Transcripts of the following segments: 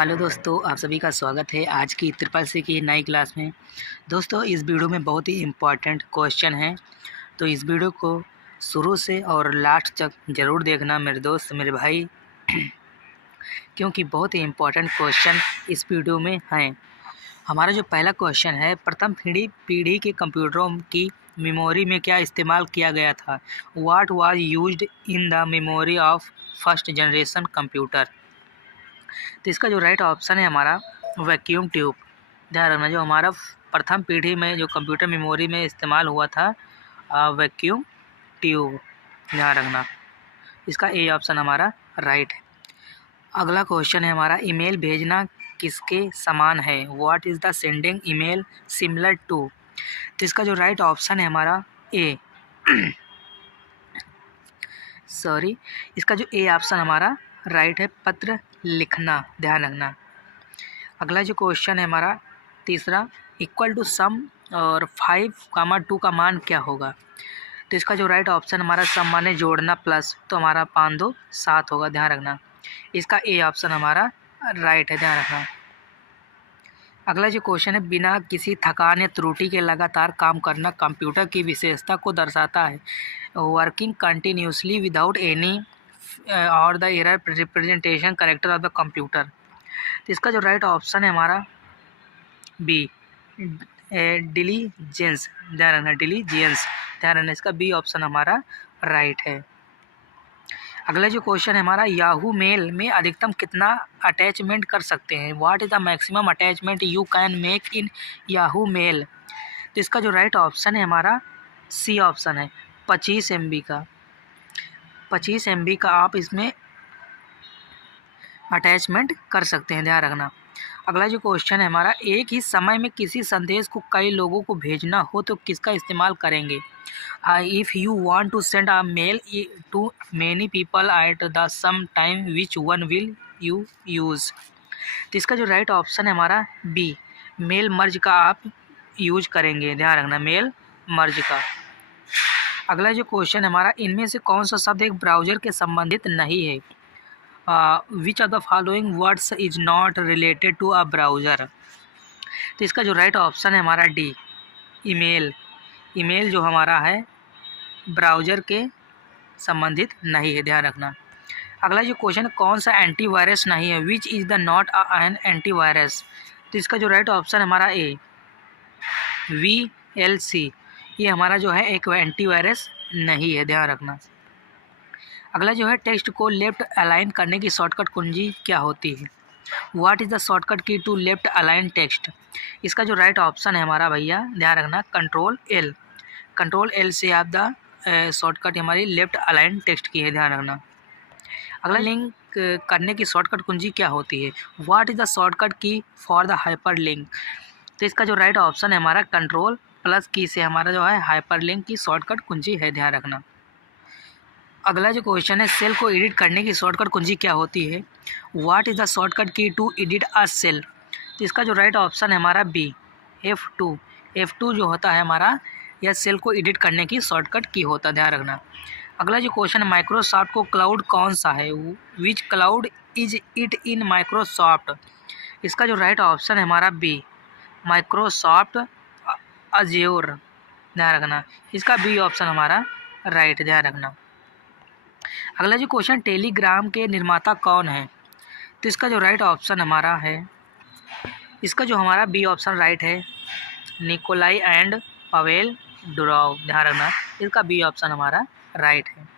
Hello दोस्तों, आप सभी का स्वागत है आज की ट्रिपल सी की नई क्लास में। दोस्तों, इस वीडियो में बहुत ही इम्पॉर्टेंट क्वेश्चन है, तो इस वीडियो को शुरू से और लास्ट तक ज़रूर देखना मेरे दोस्त, मेरे भाई क्योंकि बहुत ही इम्पॉर्टेंट क्वेश्चन इस वीडियो में हैं। हमारा जो पहला क्वेश्चन है, प्रथम पीढ़ी के कंप्यूटरों की मेमोरी में क्या इस्तेमाल किया गया था? What was used in the memory of first generation computer? तो इसका जो राइट ऑप्शन है हमारा वैक्यूम ट्यूब। ध्यान रखना, जो हमारा प्रथम पीढ़ी में जो कंप्यूटर मेमोरी में इस्तेमाल हुआ था वैक्यूम ट्यूब। ध्यान रखना, इसका ए ऑप्शन हमारा राइट है। अगला क्वेश्चन है हमारा, ईमेल भेजना किसके समान है? What is the sending email similar to? तो इसका जो राइट ऑप्शन है हमारा ए सॉरी इसका जो ए ऑप्शन हमारा राइट है, पत्र लिखना। ध्यान रखना। अगला जो क्वेश्चन है हमारा तीसरा, इक्वल टू सम और 5, 2 का मान क्या होगा? तो इसका जो राइट ऑप्शन हमारा सम माने जोड़ना प्लस, तो हमारा 5 2 7 होगा। ध्यान रखना, इसका ए ऑप्शन हमारा राइट है। ध्यान रखना। अगला जो क्वेश्चन है, बिना किसी थकान या त्रुटि के लगातार काम करना कंप्यूटर की विशेषता को दर्शाता है। वर्किंग कंटिन्यूसली विदाउट एनी और the error representation character of the computer. तो इसका जो राइट ऑप्शन है हमारा बी डिलीजेंस। ध्यान रखना, डिलीजेंस। ध्यान रखना, इसका बी ऑप्शन हमारा राइट है। अगला जो क्वेश्चन है हमारा, याहू मेल में अधिकतम कितना अटैचमेंट कर सकते हैं? What is the maximum attachment you can make in Yahoo mail? तो इसका जो राइट ऑप्शन है हमारा सी ऑप्शन है, 25 MB का। 25 MB का आप इसमें अटैचमेंट कर सकते हैं। ध्यान रखना। अगला जो क्वेश्चन है हमारा, एक ही समय में किसी संदेश को कई लोगों को भेजना हो तो किसका इस्तेमाल करेंगे? If you want to send a mail to many people at the same time which one will you use? तो इसका जो राइट ऑप्शन है हमारा बी, मेल मर्ज का आप यूज करेंगे। ध्यान रखना, मेल मर्ज का। अगला जो क्वेश्चन है हमारा, इनमें से कौन सा शब्द एक ब्राउज़र के संबंधित नहीं है? Which of the following words is not related to a browser? तो इसका जो राइट ऑप्शन है हमारा डी, ईमेल। ईमेल जो हमारा है ब्राउज़र के संबंधित नहीं है। ध्यान रखना। अगला जो क्वेश्चन है, कौन सा एंटीवायरस नहीं है? Which is the not an antivirus? तो इसका जो राइट ऑप्शन हमारा ए, VLC। ये हमारा जो है एक एंटीवायरस नहीं है। ध्यान रखना। अगला जो है, टेक्स्ट को लेफ्ट अलाइन करने की शॉर्टकट कुंजी क्या होती है? व्हाट इज़ द शॉर्टकट की टू लेफ्ट अलाइन टेक्स्ट? इसका जो राइट ऑप्शन है हमारा भैया, ध्यान रखना, कंट्रोल L। कंट्रोल L से आप द शॉर्टकट हमारी लेफ्ट अलाइन टेक्स्ट की है। ध्यान रखना। अगला, लिंक करने की शॉर्टकट कुंजी क्या होती है? व्हाट इज़ द शॉर्टकट की फॉर द हाइपर लिंक? तो इसका जो राइट ऑप्शन है हमारा कंट्रोल प्लस की से हमारा जो है हाइपर लिंक की शॉर्टकट कुंजी है। ध्यान रखना। अगला जो क्वेश्चन है, सेल को एडिट करने की शॉर्टकट कुंजी क्या होती है? व्हाट इज़ द शॉर्टकट की टू एडिट अ सेल? तो इसका जो राइट ऑप्शन है हमारा बी, F2। F2 जो होता है हमारा, यह सेल को एडिट करने की शॉर्टकट की होता है। ध्यान रखना। अगला जो क्वेश्चन है, माइक्रोसॉफ्ट को क्लाउड कौन सा है? Which cloud is it in Microsoft? इसका जो राइट ऑप्शन है हमारा बी, माइक्रोसॉफ्ट अज्योर। ध्यान रखना, इसका बी ऑप्शन हमारा राइट। ध्यान रखना। अगला जो क्वेश्चन, टेलीग्राम के निर्माता कौन है? तो इसका जो राइट ऑप्शन हमारा है, इसका जो हमारा बी ऑप्शन राइट है, निकोलाई एंड पावेल डुराव। ध्यान रखना, इसका बी ऑप्शन हमारा राइट है।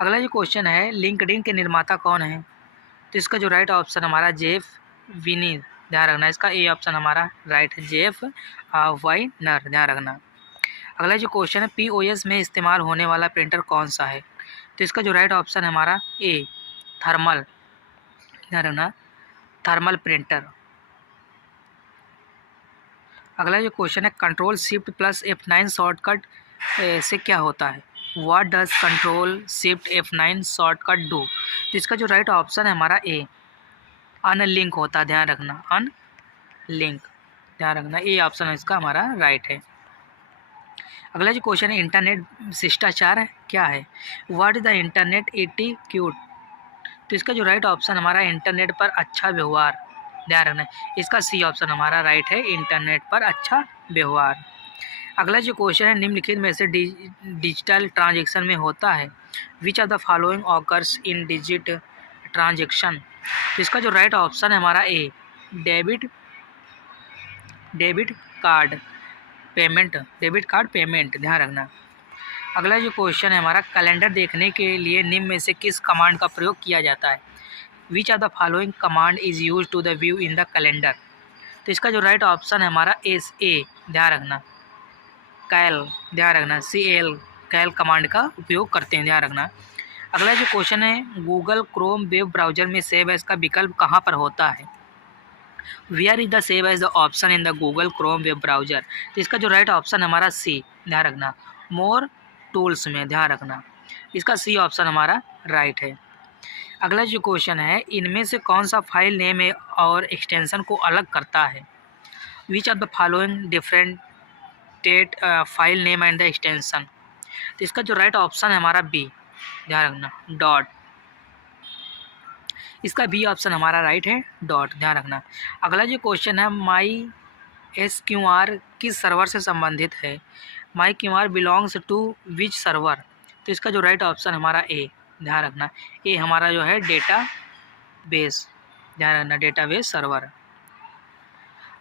अगला जो क्वेश्चन है, लिंक्डइन के निर्माता कौन है? तो इसका जो राइट ऑप्शन हमारा जेफ विनीर। ध्यान रखना, इसका ए ऑप्शन हमारा राइट है, जेफ वाइनर। ध्यान रखना। अगला जो क्वेश्चन है, POS में इस्तेमाल होने वाला प्रिंटर कौन सा है? तो इसका जो राइट ऑप्शन है हमारा ए, थर्मल। ध्यान रखना, थर्मल प्रिंटर। अगला जो क्वेश्चन है, control shift plus F9 shortcut से क्या होता है? What does control shift F9 shortcut do? तो इसका जो राइट ऑप्शन है हमारा ए, अनलिंक होता है। ध्यान रखना, अनलिंक। ध्यान रखना, ए ऑप्शन है इसका हमारा राइट है। अगला जो क्वेश्चन है, इंटरनेट शिष्टाचार क्या है? What is the internet etiquette? तो इसका जो राइट ऑप्शन हमारा इंटरनेट पर अच्छा व्यवहार। ध्यान रखना इसका सी ऑप्शन हमारा राइट है, इंटरनेट पर अच्छा व्यवहार। अगला जो क्वेश्चन है, निम्नलिखित में से डिजिटल ट्रांजेक्शन में होता है which of the following occurs in digit transaction. तो इसका जो राइट ऑप्शन है हमारा ए, डेबिट कार्ड पेमेंट, ध्यान रखना। अगला जो क्वेश्चन है हमारा, कैलेंडर देखने के लिए निम्न में से किस कमांड का प्रयोग किया जाता है। Which of the following command is use to the view in the calendar. तो इसका जो राइट ऑप्शन है हमारा एस ए, ध्यान रखना, कैल, ध्यान रखना, CL कैल कमांड का उपयोग करते हैं, ध्यान रखना। अगला जो क्वेश्चन है, गूगल क्रोम वेब ब्राउज़र में सेव एज का विकल्प कहाँ पर होता है। Where is the save as the option in the Google Chrome web browser. तो इसका जो राइट ऑप्शन हमारा सी, ध्यान रखना, मोर टूल्स में, ध्यान रखना, इसका सी ऑप्शन हमारा राइट है। अगला जो क्वेश्चन है, इनमें से कौन सा फाइल नेम है और एक्सटेंशन को अलग करता है। Which of the following different file name and the extension. तो इसका जो राइट ऑप्शन है हमारा बी, ध्यान रखना, डॉट, इसका बी ऑप्शन हमारा राइट है, डॉट, ध्यान रखना। अगला जो क्वेश्चन है, माई SQR किस सर्वर से संबंधित है। My Q belongs to which server. तो इसका जो राइट ऑप्शन हमारा ए, ध्यान रखना, ए हमारा जो है डेटा बेस, ध्यान रखना, डेटाबेस सर्वर।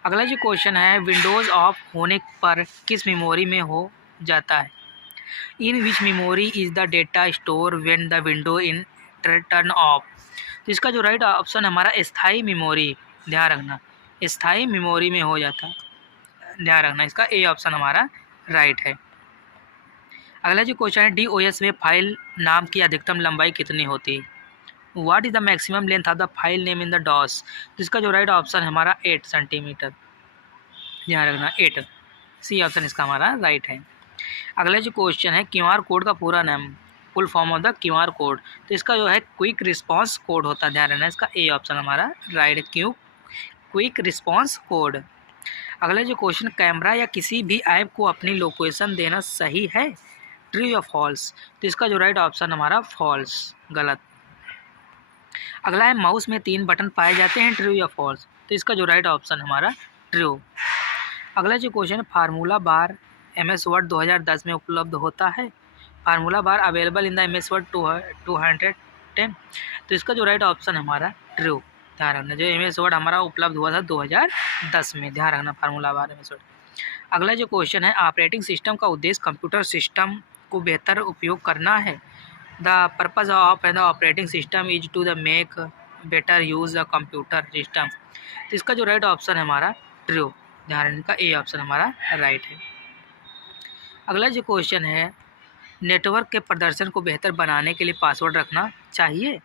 अगला जो क्वेश्चन है, विंडोज़ ऑफ होने पर किस मेमोरी में हो जाता है। In which memory is the data store when the window in turn off. तो इसका जो राइट ऑप्शन हमारा स्थायी मेमोरी, ध्यान रखना, स्थायी मेमोरी में हो जाता है, ध्यान रखना, इसका ए ऑप्शन हमारा राइट है। अगला जो क्वेश्चन है, DOS में फाइल नाम की अधिकतम लंबाई कितनी होती है। What is the maximum length of the file name in the DOS. तो इसका जो राइट ऑप्शन है हमारा 8 सेंटीमीटर, ध्यान रखना, 8, सी ऑप्शन इसका हमारा राइट है। अगला जो क्वेश्चन है, QR कोड का पूरा नाम, full form of the QR code. तो इसका जो है क्विक रिस्पांस कोड होता है, ध्यान रखना, इसका ए ऑप्शन हमारा राइट है, क्विक रिस्पांस कोड। अगला जो क्वेश्चन, कैमरा या किसी भी ऐप को अपनी लोकेशन देना सही है, ट्रू या फॉल्स। तो इसका जो राइट ऑप्शन हमारा फॉल्स, गलत। अगला है, माउस में 3 बटन पाए जाते हैं, ट्रू या फॉल्स। तो इसका जो राइट ऑप्शन हमारा ट्रू। अगला जो क्वेश्चन है, फार्मूला बार MS वर्ड 2010 में उपलब्ध होता है। Formula bar available in the MS word 210। तो इसका जो राइट ऑप्शन हमारा ट्रू, ध्यान रखना, जो MS वर्ड हमारा उपलब्ध हुआ था 2010 में, ध्यान रखना, फार्मूला बार MS वर्ड। अगला जो क्वेश्चन है, ऑपरेटिंग सिस्टम का उद्देश्य कंप्यूटर सिस्टम को बेहतर उपयोग करना है। The purpose of the operating system is to the make better use the computer system. तो इसका जो राइट ऑप्शन है हमारा ट्रू, ध्यान रखने का ए ऑप्शन हमारा राइट है। अगला जो क्वेश्चन है, नेटवर्क के प्रदर्शन को बेहतर बनाने के लिए पासवर्ड रखना चाहिए।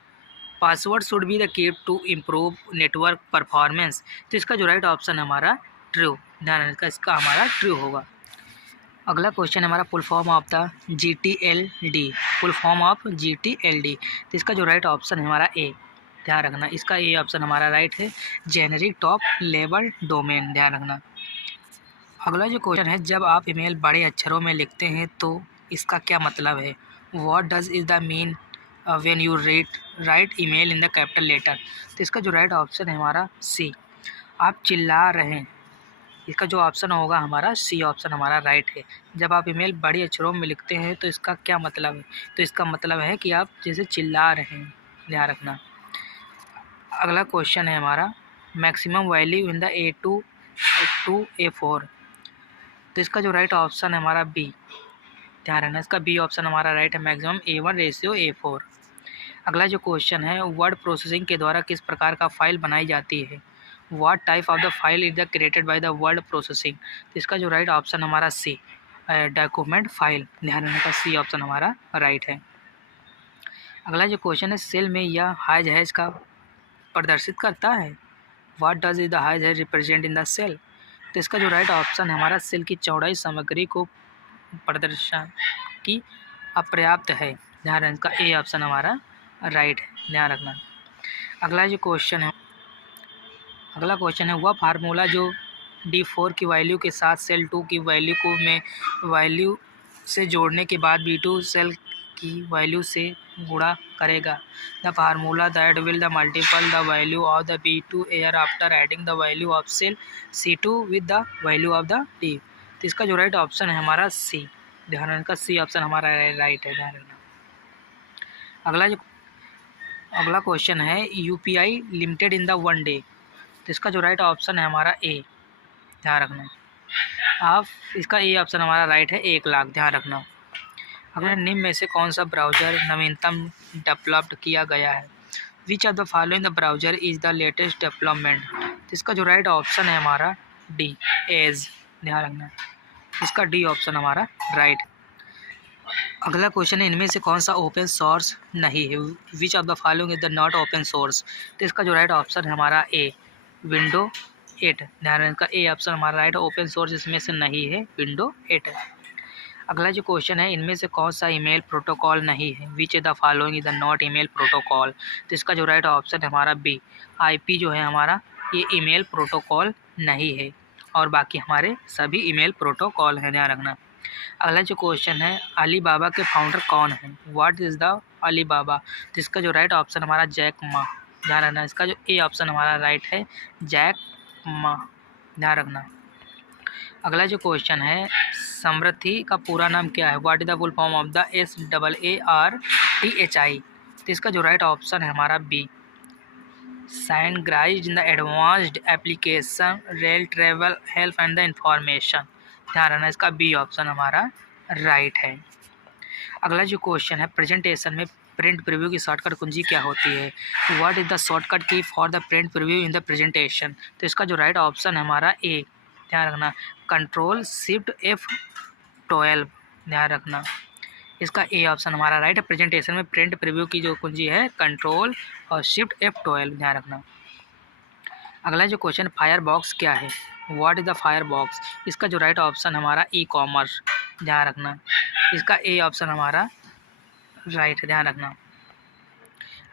Password should be the key to improve network performance. तो इसका जो राइट ऑप्शन हमारा ट्रू, ध्यान रखने का, इसका हमारा ट्रू होगा। अगला क्वेश्चन हमारा, full form of the GTLD, full form of GTLD। तो इसका जो राइट ऑप्शन है हमारा ए, ध्यान रखना, इसका ए ऑप्शन हमारा राइट है, जेनेरिक टॉप लेवल डोमेन, ध्यान रखना। अगला जो क्वेश्चन है, जब आप ईमेल बड़े अक्षरों में लिखते हैं तो इसका क्या मतलब है। What does is the mean when you write email in the capital letter. तो इसका जो राइट ऑप्शन है हमारा सी, आप चिल्ला रहे हैं, इसका जो ऑप्शन होगा हमारा सी ऑप्शन हमारा राइट है। जब आप ईमेल बड़ी अक्षरों में लिखते हैं तो इसका क्या मतलब है। तो इसका मतलब है कि आप जैसे चिल्ला रहे हैं, ध्यान रखना। अगला क्वेश्चन है हमारा, maximum value in the A2 to A4। तो इसका जो राइट ऑप्शन है हमारा बी, ध्यान रखना, इसका बी ऑप्शन हमारा राइट है, मैक्सिमम A1:A4। अगला जो क्वेश्चन है, वर्ड प्रोसेसिंग के द्वारा किस प्रकार का फाइल बनाई जाती है। What type of the file is the created by the word processing. तो इसका जो राइट ऑप्शन हमारा सी, डॉक्यूमेंट फाइल, ध्यान रखने का, सी ऑप्शन हमारा राइट है। अगला जो क्वेश्चन है, सेल में यह हाइज हैज का प्रदर्शित करता है। What does is the hash hash represent in the cell. तो इसका जो राइट ऑप्शन है हमारा, सेल की चौड़ाई सामग्री को प्रदर्शन की अपर्याप्त है, ध्यान रखने का, ए ऑप्शन हमारा राइट है, ध्यान रखना। अगला जो क्वेश्चन है, वह फार्मूला जो D4 की वैल्यू के साथ सेल 2 की वैल्यू को में वैल्यू से जोड़ने के बाद B2 सेल की वैल्यू से गुणा करेगा। The formula that will the multiple the value of the B2 air after adding the value of cell C2 with the value of the D। तो इसका जो राइट ऑप्शन है हमारा सी, ध्यान रखना सी ऑप्शन हमारा राइट है, ध्यान रखना। अगला क्वेश्चन है UPI limited in the one day. तो इसका जो राइट ऑप्शन है हमारा ए, ध्यान रखना आप, इसका ए ऑप्शन हमारा राइट है 1 लाख, ध्यान रखना। अगला निम्न में से कौन सा ब्राउज़र नवीनतम डेवलप्ड किया गया है। Which of the following the browser is the latest development. तो इसका जो राइट ऑप्शन है हमारा डी, एज, ध्यान रखना इसका डी ऑप्शन हमारा राइट। अगला क्वेश्चन है इनमें से कौन सा ओपन सोर्स नहीं है। Which of the following is the not open source. तो इसका जो राइट ऑप्शन है हमारा ए, विंडो 8, ध्यान रखना इसका ए ऑप्शन हमारा राइट है। ओपन सोर्स इसमें से नहीं है, विंडो 8 है। अगला जो क्वेश्चन है इनमें से कौन सा ईमेल प्रोटोकॉल नहीं है। Which is the following is the not email protocol. तो इसका जो राइट ऑप्शन है हमारा बी, आईपी जो है हमारा ये ईमेल प्रोटोकॉल नहीं है, और बाकी हमारे सभी ईमेल प्रोटोकॉल हैं, ध्यान रखना। अगला जो क्वेश्चन है अली बाबा के फाउंडर कौन है। व्हाट इज़ द अली बाबा। तो इसका जो राइट ऑप्शन हमारा जैक मा, ध्यान रखना इसका जो ए ऑप्शन हमारा राइट है जैक मा, ध्यान रखना। अगला जो क्वेश्चन है समृद्धि का पूरा नाम क्या है। What is the full form of the SAARTHI। तो इसका जो राइट ऑप्शन है हमारा B, synchronized in the advanced application rail travel health and the information, ध्यान रखना इसका बी ऑप्शन हमारा राइट है। अगला जो क्वेश्चन है प्रेजेंटेशन में प्रिंट प्रीव्यू की शॉर्टकट कुंजी क्या होती है। व्हाट इज द शॉर्टकट की for the print preview in the presentation. तो इसका जो राइट ऑप्शन है हमारा ए, ध्यान रखना कंट्रोल शिफ्ट F12, ध्यान रखना इसका ए ऑप्शन हमारा राइट है। प्रेजेंटेशन में प्रिंट प्रीव्यू की जो कुंजी है कंट्रोल और शिफ्ट F12, ध्यान रखना। अगला जो क्वेश्चन फायर बॉक्स क्या है। What is the fire box. इसका जो राइट ऑप्शन हमारा ई कॉमर्स, ध्यान रखना इसका ए ऑप्शन हमारा राइट है, ध्यान रखना।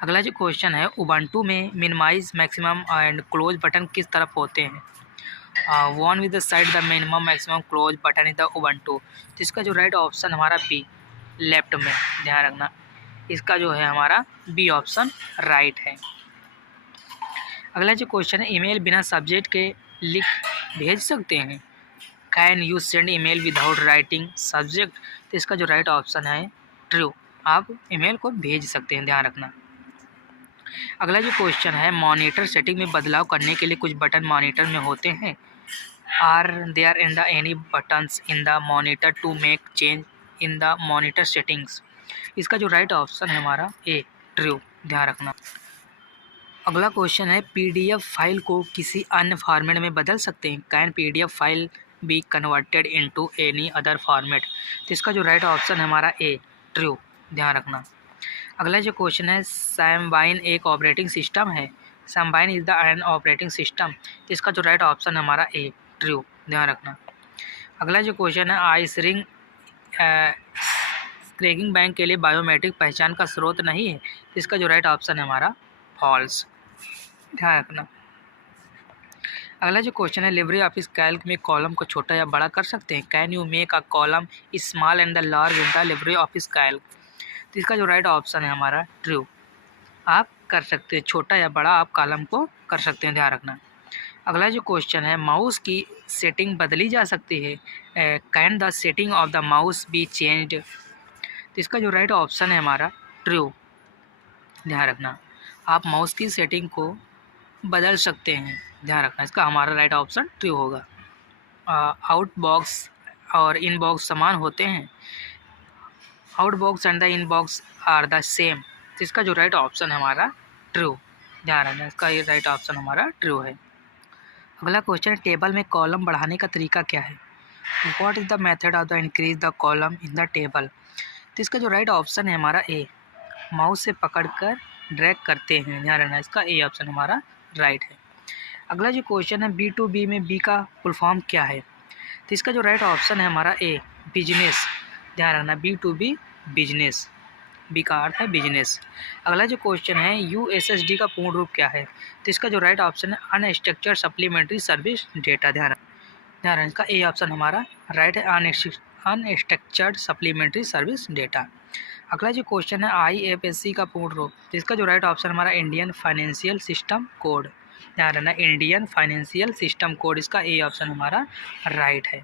अगला जो क्वेश्चन है उबंटू में minimize maximum and close button किस तरफ होते हैं। One with the side the minimum maximum close button is the Ubuntu. तो इसका जो राइट ऑप्शन हमारा बी, लेफ्ट में, ध्यान रखना इसका जो है हमारा बी ऑप्शन राइट है। अगला जो क्वेश्चन है ईमेल बिना सब्जेक्ट के लिख भेज सकते हैं। Can you send email without writing subject. तो इसका जो राइट ऑप्शन है ट्रू, आप ईमेल को भेज सकते हैं, ध्यान रखना। अगला जो क्वेश्चन है मॉनिटर सेटिंग में बदलाव करने के लिए कुछ बटन मॉनिटर में होते हैं। Are there in the any buttons in the monitor to make change in the monitor settings. इसका जो राइट ऑप्शन है हमारा ए, ट्रू, ध्यान रखना। अगला क्वेश्चन है PDF फाइल को किसी अन्य फॉर्मेट में बदल सकते हैं। Can PDF file be converted into any other format. तो इसका जो राइट ऑप्शन है हमारा ए, ट्रू, ध्यान रखना। अगला जो क्वेश्चन है सैमबाइन एक ऑपरेटिंग सिस्टम है। Symbian is the an operating system. तो इसका जो राइट ऑप्शन है हमारा ए, ट्रू, ध्यान रखना। अगला जो क्वेश्चन है आइस रिंग क्रैकिंग बैंक के लिए बायोमेट्रिक पहचान का स्रोत नहीं है। तो इसका जो राइट ऑप्शन है हमारा फॉल्स, ध्यान रखना। अगला जो क्वेश्चन है लिब्रे ऑफिस कैल्क में कॉलम को छोटा या बड़ा कर सकते हैं। Can you make a column small and the large in the Libre office Calc. तो इसका जो राइट ऑप्शन है हमारा ट्रू, आप कर सकते हैं, छोटा या बड़ा आप कॉलम को कर सकते हैं, ध्यान रखना। अगला जो क्वेश्चन है माउस की सेटिंग बदली जा सकती है। Can the setting of the mouse be changed. तो इसका जो राइट ऑप्शन है हमारा ट्रू, ध्यान रखना आप माउस की सेटिंग को बदल सकते हैं, ध्यान रखना इसका हमारा राइट ऑप्शन ट्रू होगा। आउट बॉक्स और इन बॉक्स समान होते हैं। Outbox and the inbox are the same. तो इसका जो राइट ऑप्शन है हमारा ट्रू, ध्यान रखना इसका ये राइट ऑप्शन हमारा ट्रू है। अगला क्वेश्चन टेबल में कॉलम बढ़ाने का तरीका क्या है। What is the method of the increase the column in the table. तो इसका जो राइट ऑप्शन है हमारा ए, माउस से पकड़कर ड्रैग करते हैं, ध्यान रखना इसका ए ऑप्शन हमारा राइट है। अगला जो क्वेश्चन है B2B में बी का फुल फॉर्म क्या है। तो इसका जो राइट ऑप्शन है हमारा ए, बिजनेस, ध्यान रखना B2B बिजनेस, बी का अर्थ है बिजनेस। अगला जो क्वेश्चन है USSD का पूर्ण रूप क्या है। तो इसका जो राइट ऑप्शन है अनस्ट्रक्चर्ड सप्लीमेंट्री सर्विस डेटा, ध्यान रखना इसका ए ऑप्शन हमारा राइट है, अनस्ट्रक्चर्ड सप्लीमेंट्री सर्विस डेटा। अगला जो क्वेश्चन है IFSC का पूर्ण रूप, तो इसका जो राइट ऑप्शन हमारा इंडियन फाइनेंशियल सिस्टम कोड, ध्यान रखना इंडियन फाइनेंशियल सिस्टम कोड, इसका ए ऑप्शन हमारा राइट है।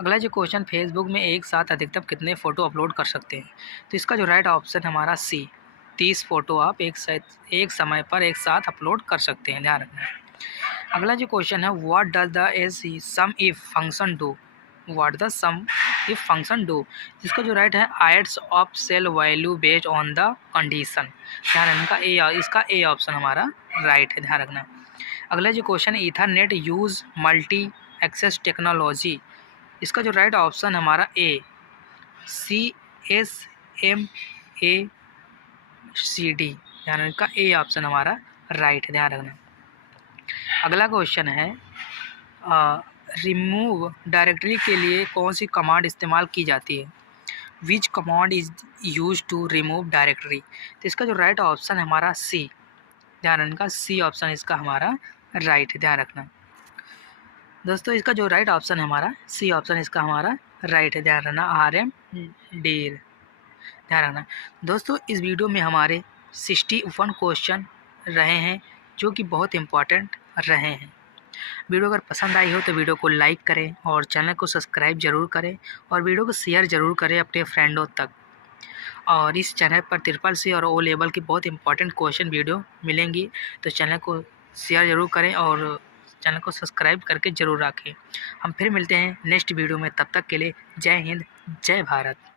अगला जो क्वेश्चन, फेसबुक में एक साथ अधिकतम कितने फ़ोटो अपलोड कर सकते हैं, तो इसका जो राइट ऑप्शन हमारा सी, 30 फ़ोटो आप एक समय पर एक साथ अपलोड कर सकते हैं, ध्यान रखना। अगला जो क्वेश्चन है, what does the sum if function do, what the sum if function do, इसका जो राइट है adds of cell value based on the condition, ध्यान रखना इसका ए ऑप्शन हमारा राइट है, ध्यान रखना। अगला जो question, Ethernet use multi access technology, इसका जो राइट ऑप्शन हमारा ए, CSMACD, ध्यान रखना ए ऑप्शन हमारा राइट है, ध्यान रखना। अगला क्वेश्चन है, रिमूव डायरेक्टरी के लिए कौन सी कमांड इस्तेमाल की जाती है, which command is use to remove directory, तो इसका जो राइट ऑप्शन है हमारा सी, ध्यान रखना सी ऑप्शन इसका हमारा राइट है, ध्यान रखना। दोस्तों इसका जो राइट ऑप्शन है हमारा सी ऑप्शन इसका हमारा राइट है, ध्यान रखना RM डीर, ध्यान रखना। दोस्तों इस वीडियो में हमारे 61 क्वेश्चन रहे हैं जो कि बहुत इम्पॉर्टेंट रहे हैं। वीडियो अगर पसंद आई हो तो वीडियो को लाइक करें और चैनल को सब्सक्राइब ज़रूर करें और वीडियो को शेयर ज़रूर करें अपने फ्रेंडों तक। और इस चैनल पर ट्रिपल C और O लेवल की बहुत इंपॉर्टेंट क्वेश्चन वीडियो मिलेंगी, तो चैनल को शेयर ज़रूर करें और चैनल को सब्सक्राइब करके ज़रूर रखें। हम फिर मिलते हैं नेक्स्ट वीडियो में, तब तक के लिए जय हिंद, जय भारत।